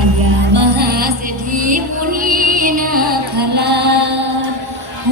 พญามหาเศรษฐีมุนีนาคลาโห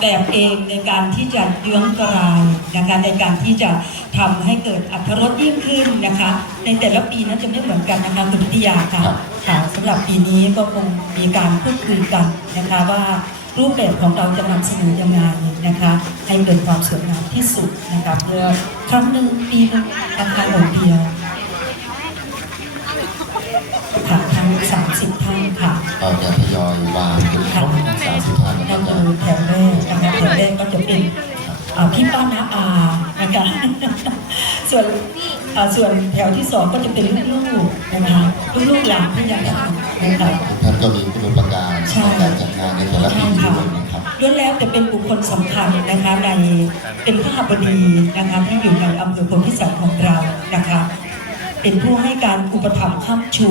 แบบเองในการที่จะเยื้องกรายนะคะในการที่จะทำให้เกิดอัตรสยิ่งขึ้นนะคะ ในแต่ละปีนั้นจะไม่เหมือนกันนะคะคุณพิทยาค่ะค่ะสำหรับปีนี้ก็คงมีการพูดคุยกันนะคะว่ารูปแบบของเราจะนำเสนอยังไงนะคะ ให้เกิดความสวยงามที่สุดนะคะเพื่อครั้งหนึ่งปีหนึงนะคะหนเดียวค่ะทั้ง30ท่านค่ะเราจะทยอยวางเป็นครบสามสิบท่านแล้วก็นั่นจะคือแถวแรก เป็นอ่าพี่ป้าน้าอานะคะส่วนอ่าส่วนแถวที่สองก็จะเป็นลูกๆนะคะลูกๆหลานพี่ยังนะคะท่านก็มีคุณอุปการใช่ในการจัดงานในแต่ละปีใช่ด้ค่ะวยนะครับล้วนแล้วจะเป็นบุคคลสำคัญนะคะในเป็นข้าบดีนะคะที่อยู่ในอำเภอโพธิสัตว์ของเรานะคะเป็นผู้ให้การอุปถัมภ์ค้ำชู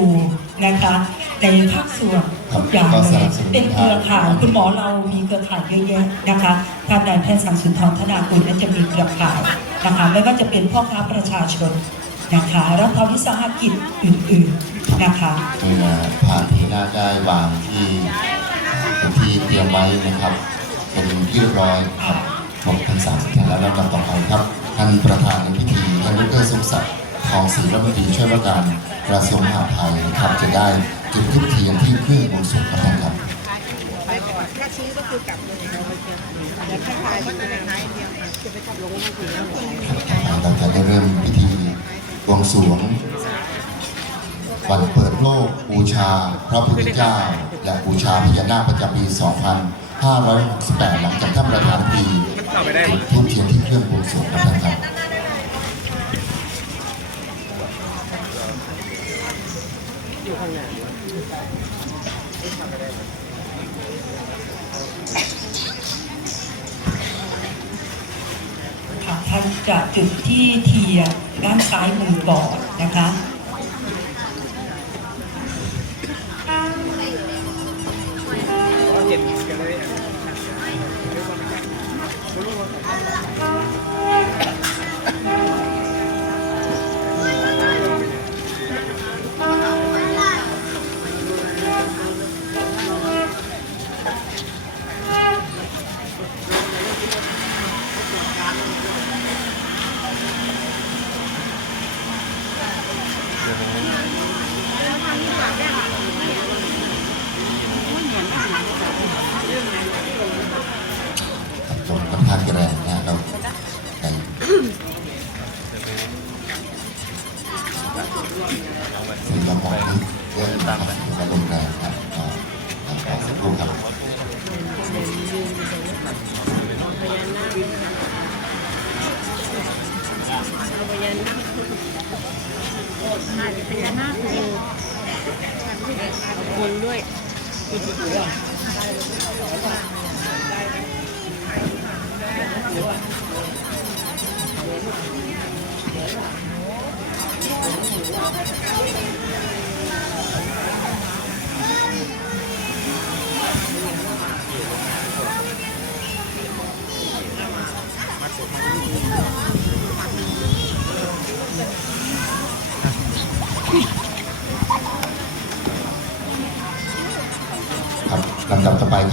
นะคะในภาคส่วนทุกอ ย่างเลยเป็นเครือข่ายคุณหมอเรามีเครือข่ายเยอะแยะนะคะท่านนายแพทย์สังสุนทรธนากุลนั้นจะมีเครือข่ายนะคะไม่ว่าจะเป็นพ่อค้าประชาชนนะคะรัฐวิสาหกิจอื่นๆนะคะเมื่อผ่านที่หน้าได้วางที่เป็นที่เตรียมไว้นะครับ เป็นที่เรียบร้อยครับครบทั้งสามสิบท่านแล้วลำดับต่อไปครับท่านประธานในพิธีท่านดรสมศักดิ์ ทองศรีรัฐมนตรีช่วยว่าการกระทรวงมหาดไทยครับจะได้จุดทูบเทียนที่เครื่องบวงสรวงครับไปก่อนถ้าชี้ก็คือกลับเลยเดี๋ยวถ้าทายก็จะได้เดียวจะไปกลับลงมาถึงแล้วเราจะได้เริ่มพิธีบวงสรวงวันเปิดโลกบูชาพระพุทธเจ้า และบูชาพญานาคประจำปี 2568 หลังจากท่านประธานปีจุดทูบเทียนที่เครื่องบวงสรวงครับท่านครับ ค่ะท่านจะจุดที่เทียด้านซ้ายมือก่อนนะคะ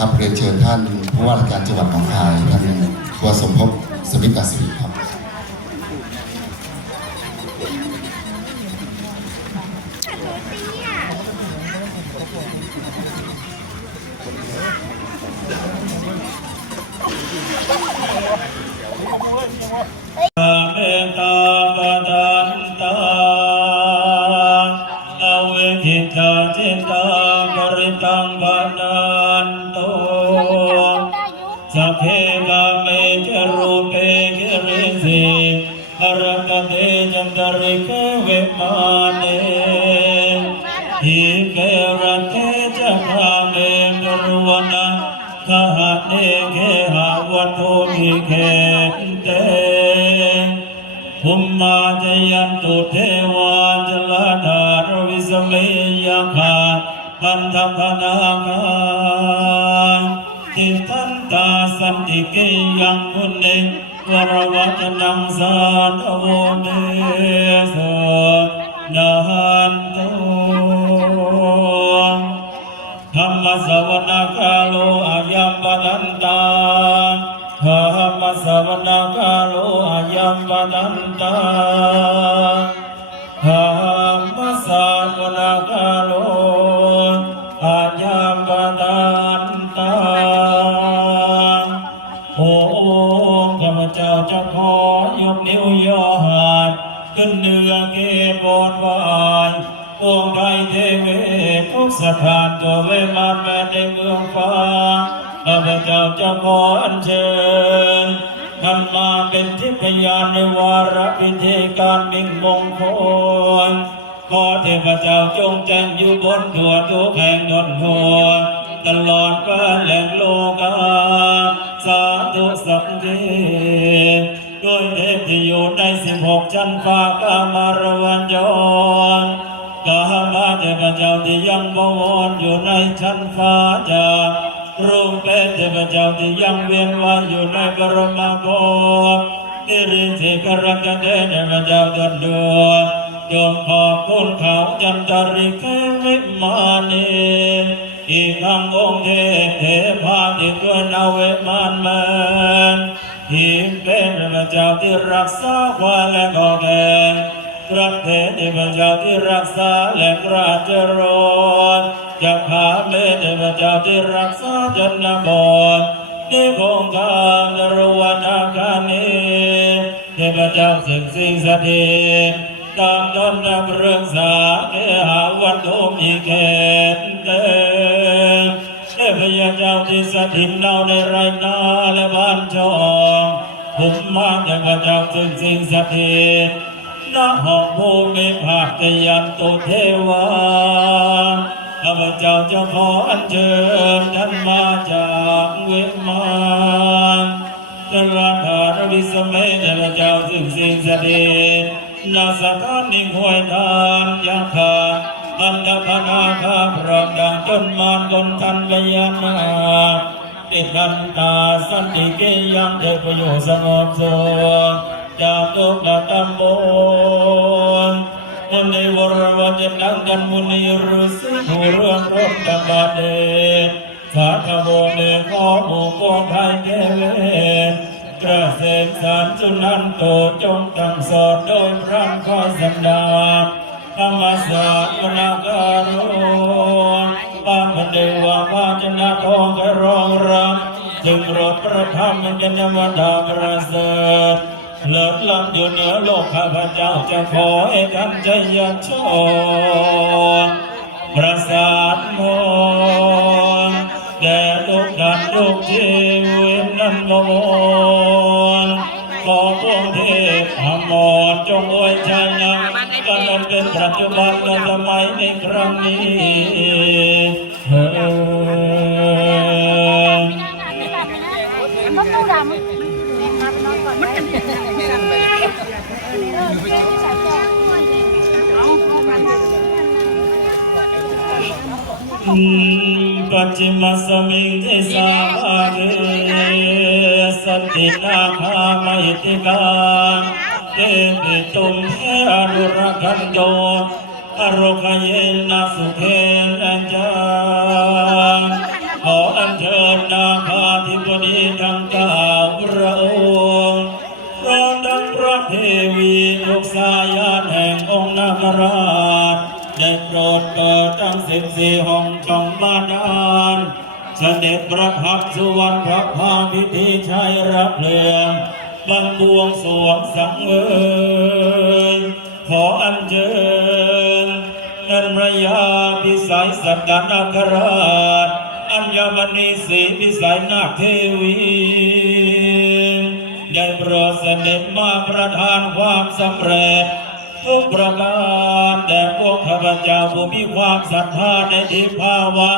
ับต่อไปครับเรียนเชิญท่านผู้ว่าราชการจังหวัดหนองคายท่านกัวสมภพสมิทธศิริครับเมตตา เกเตภุมมาจยันตุเทวาจลาธารวิสเมยคาพันธพนาคาติทันตาสันติเกยังพุเนวรวัจนังสานโวเมสนันโตธรรมสวนาคาโลอายัมปันตา สวนาคาโลอายัมปนันตาธรรมสวนาคาโลอายัมปนันตาโอ้ข้าพเจ้าจะขอยกนิ้วยอหัดขึ้นเหนือเกบอนวายองค์ไทยเทเวทุกสถานตัวเวมานแม้ในเมืองฟ้าข้าพเจ้าจะขออัญเชิญ ท่านมาเป็นทิพยานในวาระพิธีการมิ่งมงคลขอเทพเจ้าจงแจ้งอยู่บนทั่วทุกแห่งดนทัวตลอดกาลแห่งโลกาสาธุสัพเพด้วยเทพที่อยู่ในสิบหกชั้นฟ้ากามารวันจรกามาเทพเจ้าที่ยังบวรอยู่ในชั้นฟ้าจาก รูปเป็นเทพเจ้าที่ยังเวียนว่ายอยู่ในบรมโกศนิริสิกรกเดชเทพเจ้าดนดวงจงขอบคุณเขาจันตริกวิมานีอีกทั้งองค์เทพเทพาที่ตัวนาเวมานแมนที่เป็นพระเจ้าที่รักษาความและขอแก่พระเทพเจ้าที่รักษาและราชโรน จะพาเมเทพเจ้าที่รักษาจนนบอนนิคงคามนรวันาคานีเทพเจ้าสิ่งสิ่งสถิตตามดอนนำเรื่องสาเอหาวันโอมีแขนเดิมเทพยาเจ้าที่สถิตเราในไรนาและบ้านช่องผมมาเทพเจ้าซึ่งสิ่งสถิตณห้องภูมิภาคจยันตุเทวา ข้าพเจ้าจะขออัญเชิญท่านมาจากเวมานตราธารวิสเมเทพเจ้าซึ่งสิ่งสถิตนาสถานนิ่งห้วยทานยาคาอันดาพนาคาพร้อมดังจนมานคนทันกยานาติดกันตาสันติเกยังเทพโยสงบสุขจากทุกข์ตำบลมุนีวรวัจนังกันมุนีฤาษีผู้เรื่องรบจับโม เนขอหมู่กองไทยเกเวกระเสกสารสุนันโตจงตั้งสอดโดยพระคอสันดาธรรมศาสนาการุปาพเดวาพาจนะทองกระรองรับจึงรถประทับมันกันวดาประเสริฐ เลิศล้ำอยู่เหนือโลกข้าพเจ้าจะขอให้ท่านใจยันชนประสาทมนแด่ทุกท่านทุกชีวิตนั้นบวรขอพวงเทพอมรจงอวยชัยนะกันนั้นเป็นปัจจุบันและสมัยในครั้งนี้เฮ้ย มันตู้ดำมันเป็นยังไงเออเกที่ใส่แก้วเอาเอามาปัจจิมสมิงเทสาภาเสันตินาคามิติการเตปิตุมเทอนุรักันโตอโรคเยนะสุเทนะจาขออัญเชิญนาคาธิบดีทั้งเก้าพระองค์ สายานแห่งองค์นาคราชได้โปรดเปิดทั้งสิบสี่ห้องชงบาดาลเสด็จประทับสุวรรณพระพาพิธีชัยรับเลืองบังบวงสวงสังเวยขออัญเชิญนันระยาพิสัยสัตตนาคราชอัญมณีศรีพิสัยนาคเทวี ได้โปรดเสด็จมาประทานความสำเร็จ ทุกประการแต่พวกข้าพเจ้าผู้มีความศรัทธาในทิพาวะ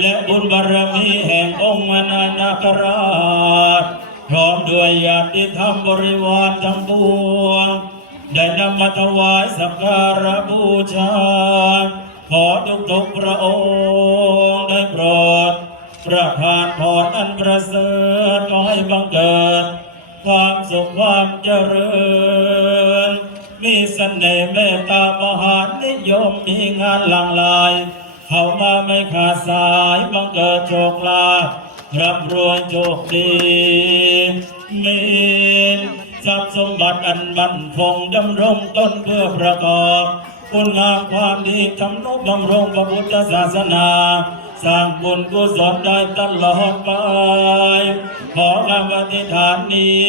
และบุญบารมีแห่งองค์มนานาคราชพร้อมด้วยญาติธรรมบริวารทั้งปวง ได้นำมาถวายสักการะบูชา ขอทุกทุกพระองค์ได้โปรดประทานพรอันประเสริฐขอให้บังเกิด ความสุขความเจริญ มีเสน่ห์เมตตามหานิยมมีงานหลังไหลเข้ามาไม่ขาดสายบังเกิดโชคลาภรับรวยโชคดีมีทรัพย์สมบัติอันมั่นคงดำรงต้นเพื่อประกอบคุณงามความดีทำนุบำรุงพระพุทธศาสนา สร้างบุญกุศลได้ตลอดไปขอคำอธิฐานนี้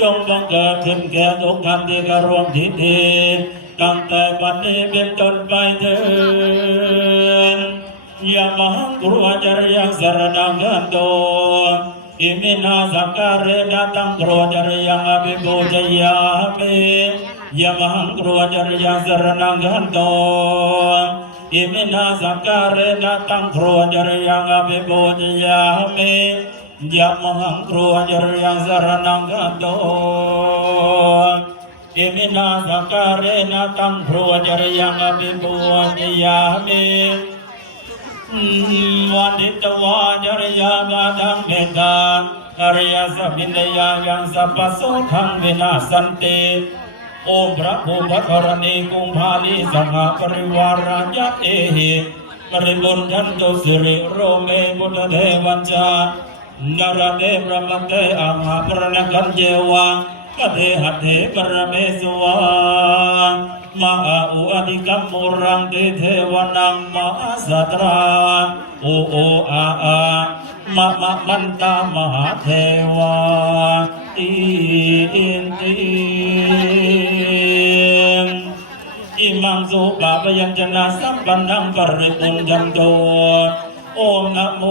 จงบังเกิดขึ้นแก่ทุกท่านที่กระรวมทิฏฐิตั้งแต่บัดนี้เป็นต้นไปเถิดยะมังกรุอาจารยังสรนังกันโตอิมินาสักการเรนะตังกรุอาจารยังอภิปูชยามิยะมังกรุอาจารยังสรนังกันโต อิมินาสักการเรนะตังกรุอาจารยังอภิปูชยามิยะมังครัวจริยังสรนังกันโตอิมินาสการเรนะตังครัวจริยังอภิปูชยามิวันนิตวาจริยาดาดังเมตตาอริยสัพพินยายังสัพพโสทังวินาสันติ โอมพระภูมิพระกรณีกุมภาลีสังฆปริวารายัตเอหิปริบุญชันโตสิริโรเมบุตรเทวันจานรเดพระมัตเตอามาปรณกันเจวะกเทหัตเถปรเมสวามาอุอธิกัมมุรังเตเทวนังมาสัตราโอโออาอามะมะมันตามหาเทวาอินติอิ มังสุปาปยัญชนะสัมปันนังปริปุญญันโตโอมนะโม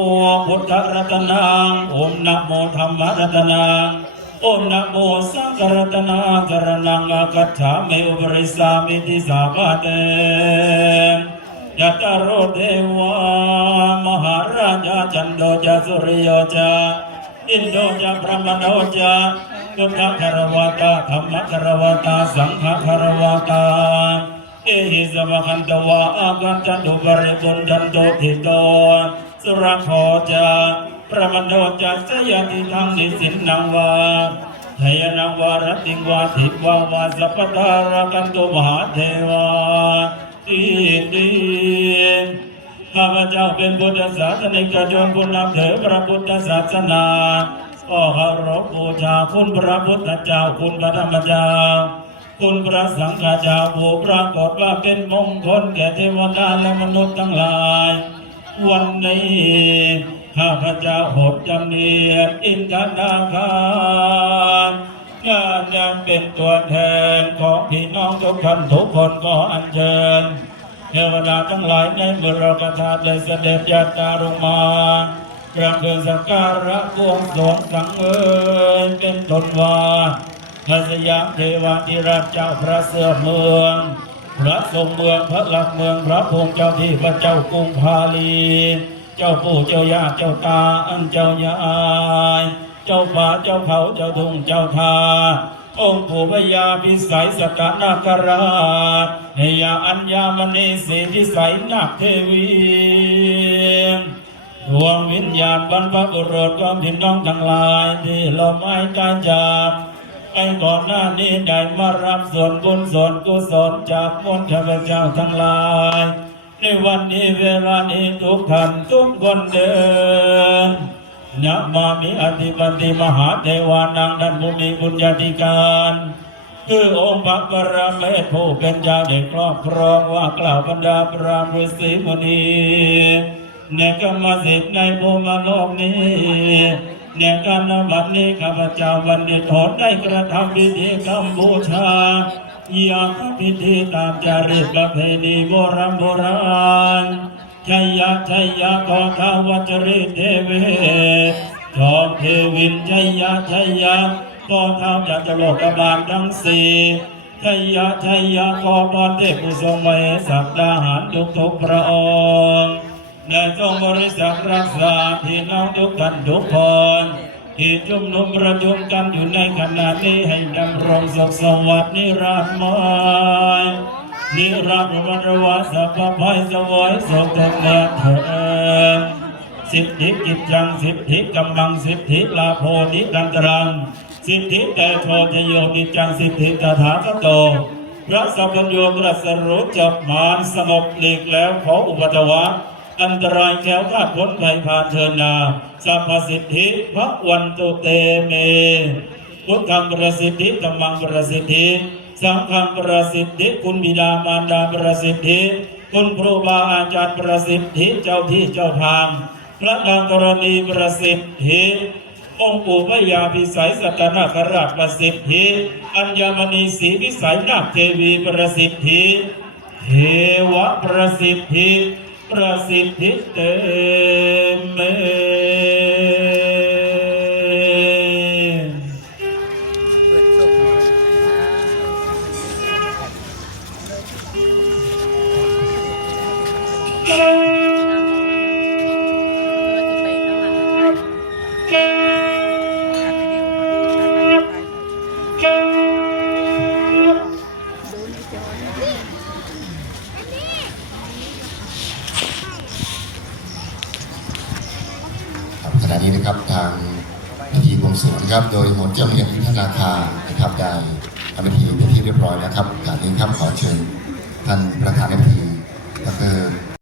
พุทธรัตนังโอมนะโมธรรมรัตนังโอมนะโมสังฆรัตนังกรณังอากัจฉามิอุปริสามิติสาวะเตยัตตารโรเทวามหาราชาจันโดจาสุริโยจาอินโดจาพระมโนจาพุทธคารวตาธรรมคารวตาสังฆคารวตา เอหิสมคันตวาอากันจันตุบริบุญจันโตทิโตสุรโคจาพระมโนจัสยติทังนิสินนังวาทยนังวารติงวาทิวาวาสัพทารกันตุมหาเทวาอิติข้าพเจ้าเป็นพุทธศาสนิกชนผู้นับถือพระพุทธศาสนาก็เคารพบูชาคุณพระพุทธเจ้าคุณพระธรรมเจ้า คุณพระสังฆเจ้าผู้ปรากฏว่าเป็นมงคลแก่เทวดาและมนุษย์ทั้งหลาย วันนี้ข้าพเจ้าหดจำเนียนอินทนาคารงานยังเป็นตัวแทนของพี่น้องทุกท่านทุกคนก็อัญเชิญเทวดาทั้งหลายในบรกธาตุได้เสด็จญาตาลงมากราบเดินสักการะบวงสรวงสังเวยเป็นตนว่า พระสยามเทวาธิราชเจ้าพระเสือเมืองพระทรงเมืองพระหลักเมืองพระภูมิเจ้าที่พระเจ้ากรุงพาลี เจ้าปู่เจ้าย่าเจ้าตาอันเจ้ายายเจ้าป่าเจ้าเขาเจ้าทุ่งเจ้าทาองค์ปู่พญาพิสัยสกนาคราชเฮียอัญญามณีสีพิสัยนาคเทวีดวงวิญญาณบรรพบุรุษของพี่น้องทั้งหลายที่ลมหายใจจาก ไปก่อนหน้านี้ได้มารับส่วนบุญส่วนกุศลจากมวลข้าพเจ้าทั้งหลาย ในวันนี้เวลานี้ทุกท่านทุกคนเดินนะมามิอธิปติมหาเทวานังนันมุนีบุญญาธิการคือองค์พระบรมเมธผู้เป็นเจ้าได้ครอบครองว่ากล่าวบรรดาพระฤาษีมุนีในกรรมสิทธิ์ในภูมิโลกนี้ ในการนบัดนี้ข้าพเจ้าวันนี้ถอนได้กระทำพิธีกรรมบูชาอย่างพิธีตามจารีตประเพณีโบราณโบราณชัยยะชัยยะขอท้าวัจริเทเวจอมเทวินชัยยะชัยยะขอท้าวจักรโลกบาลทั้งสี่ชัยยะชัยยะขอพรเทพผู้ทรงมเหสักดาหารทุกทุกพระองค์ ได้ทรงบริสัทธิ์รักษาพี่น้องทุกท่านทุกคนที่ชุมนุมประชุมกันอยู่ในขณะนี้ให้ดำรงสุขสวัสดิ์นิรันดร์มายนิรันดร์วัฏวาสัพพภัยสวยสุขทุกเมื่อเถิดสิทธิกิจจังสิทธิกำลังสิทธิลาโพนิดันตรังสิทธิแต่โชทโยนิจังสิทธิตถาคโตพระสัพพัญโยตรัสรู้จบมารสงบหลีกแล้วขออุปัตวะ อันตรายแค้วคลาดพ้นภัยผ่านเทินนาสัพพสิทธิพระวันตุเตเมพุทธังประสิทธิธรรมังประสิทธิสังฆังประสิทธิคุณบิดามารดาประสิทธิคุณครูบาอาจารย์ประสิทธิเจ้าที่เจ้าทางพระนางธรณีประสิทธิองค์ปู่พระยาพิสัยสัตนาคราชประสิทธิอัญมณีศรีวิสัยนาคเทวีประสิทธิเทวประสิทธิ ปร นะครับ โดยหมดเจ้าพระยาพิธนาคารนะครับได้ทำพิธีเป็นที่เรียบร้อยแล้วครับจากนี้ครับขอเชิญท่านประธานพิธีดร